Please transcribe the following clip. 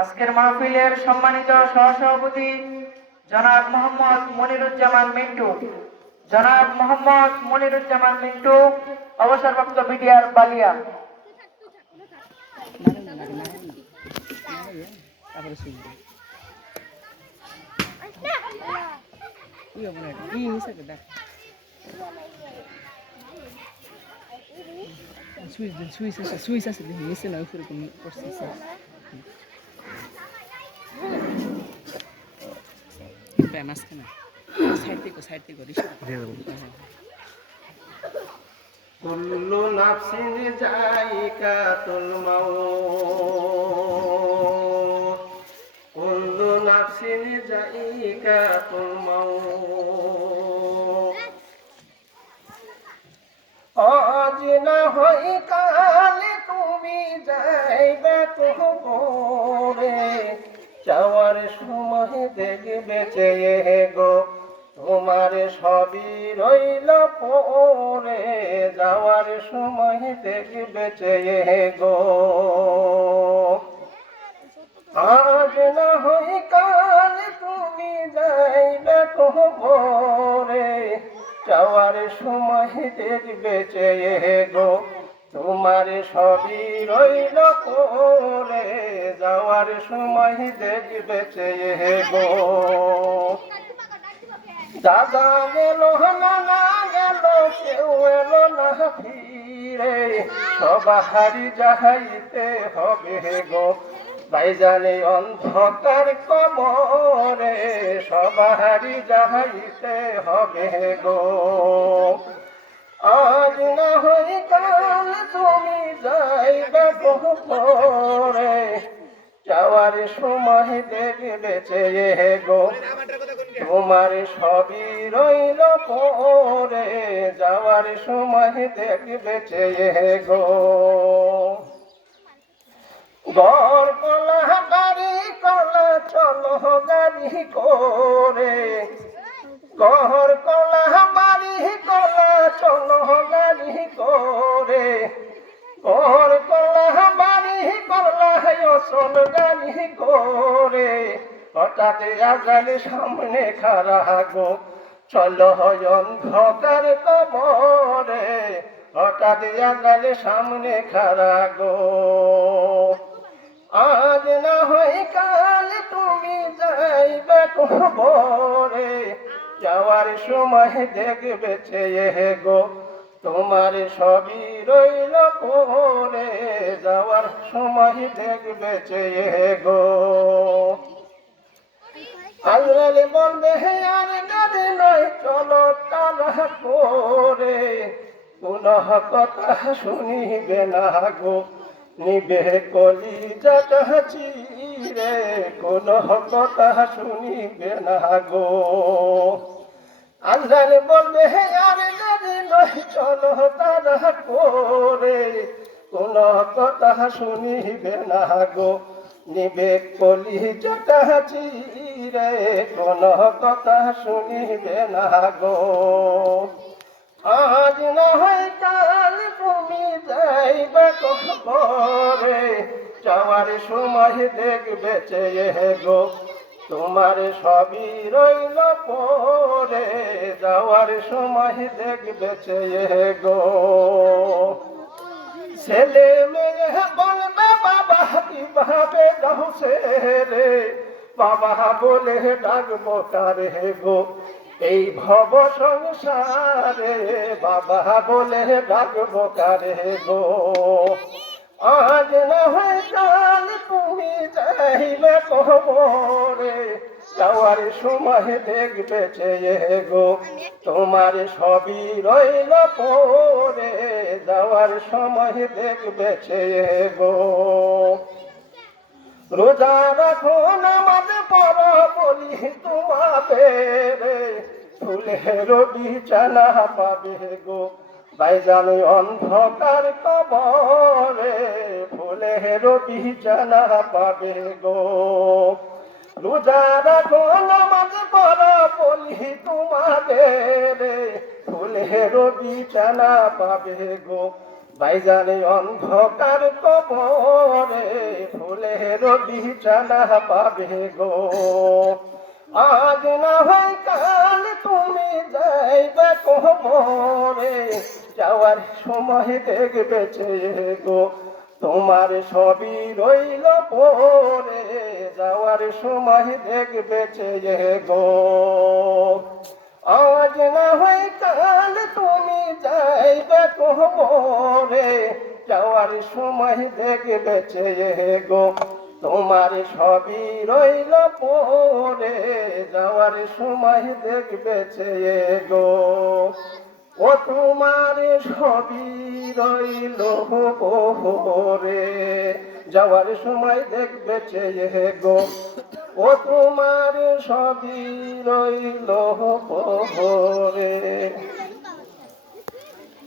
আজকের মাহফিলের সম্মানিত সহসভাপতি জনাব মোহাম্মদ মনিরুজ্জামান মিন্টু। জনাব মোহাম্মদ মনিরুজ্জামান মিন্টু, অবসরপ্রাপ্ত বিডিআর বালিয়া। দেখ সুইচ আছে সুইচ আছে দেখি, নিচে কুল্লু নাফসিন জায়কাতুল অজিনা হইকা তুমি যাইবে করে যাওয়ার সময় দেখবে চেয়ে গো, তোমার সবই রইল পরে, যাওয়ার সময় দেখবে চেয়ে গো। আজ না হই কাল তুমি যাইবে কবরে যাওয়ার সময় দেখবে চেয়ে গো। তোমার সবই রইল পরে যাওয়ার সময় দেখবে চেয়ে গো। দাদা গেল না গেল, কেউ এলো না ফিরে। সবাহারি যাহাইতে হবে গো, তাই জানি অন্ধকার কবরে সবাহারি যাহাইতে হবে গো। আজ না হই কাল তুমি যাইবে কবরে যাওয়ার সময় দেখবে চেয়ে গো, তোমার সবই রইল পরে। যাওয়ার সময় দেখবে চেয়ে গো। গড় কলা গাড়ি কলা চলো গাড়ি করে। গহর কলা বাড়ি কলা চলো গাড়ি করে। গহর কলা বাড়ি কলা অসল গাড়ি করে। হঠাৎ আগালে সামনে খারা গো, চলো অন্ধকার কবরে। হঠাৎ আগালে সামনে খারা গো। আজ না হয় কাল তুমি যাইবে কবরে। যাওয়ার সময় দেখবে চেয়ে গো, তোমার সবই রইল পরে যাওয়ার সময় দেখবে চেয়ে গো। আজরালে বলবে, হে আর গাড়ি নয়, চলো তারা করে পুনঃ কথা শুনিবে না গো, নিবে কলি যাটা চিরে কোন কথা শুনিবে না গো। আজরালে বলবে, হে আর গাড়ি নয়, চলো তারা করে। কোন কথা শুনিবে না গো। নিবে কলি জটা চিরে, কোন কথা শুনিবে না গো। আজ না হয় কাল তুমি যাইবে কবরে যাওয়ার সময় দেখবে চেয়ে গো। তোমার সবই রইল পরে, যাওয়ার সময় দেখবে চেয়ে গো। ছেলে মেয়ে বলবে, বাবা, কীভাবে যাও রে? বাবা, বলে ডাকবো তারে গো, এই ভব সংসারে। বাবা, বলে ডাকবো কারে গো। আজ না হয় কাল তুমি যাইবে কবরে, যাওয়ার সময় দেখবে চেয়ে গো, তোমার সবই রইল পরে, যাওয়ার সময় দেখবে চেয়ে গো। রোজা রাখো নামাজ পড়ো বলি তোমাদের, ফুলের বিছানা পাবে গো। ভাইজান অন্ধকার কবরে, ফুলের বিছানা পাবে গো। রোজা রাখো নামাজ পড়ো বলি তোমাদের, ফুলের বিছানা পাবে গো। বাইজানে অন্ধকার কবরে, ফুলের বিছানা পাবে গো। আজ না হয় কাল তুমি যাইবে কবরে যাওয়ার সময় দেখবে গো, তোমার সবই রইল পরে। যাওয়ার সময় দেখবে গো আজ না হয় কাল তুমি যাইবে কবরে যাওয়ার সময় দেখবে গো তোমার সবই রইল পরে, যাওয়ার সময় দেখবে চেয়ে গো। ও তোমার সবই রইল পরে, যাওয়ার সময় দেখবে চেয়ে গো। ও তোমার সবই রইল পরে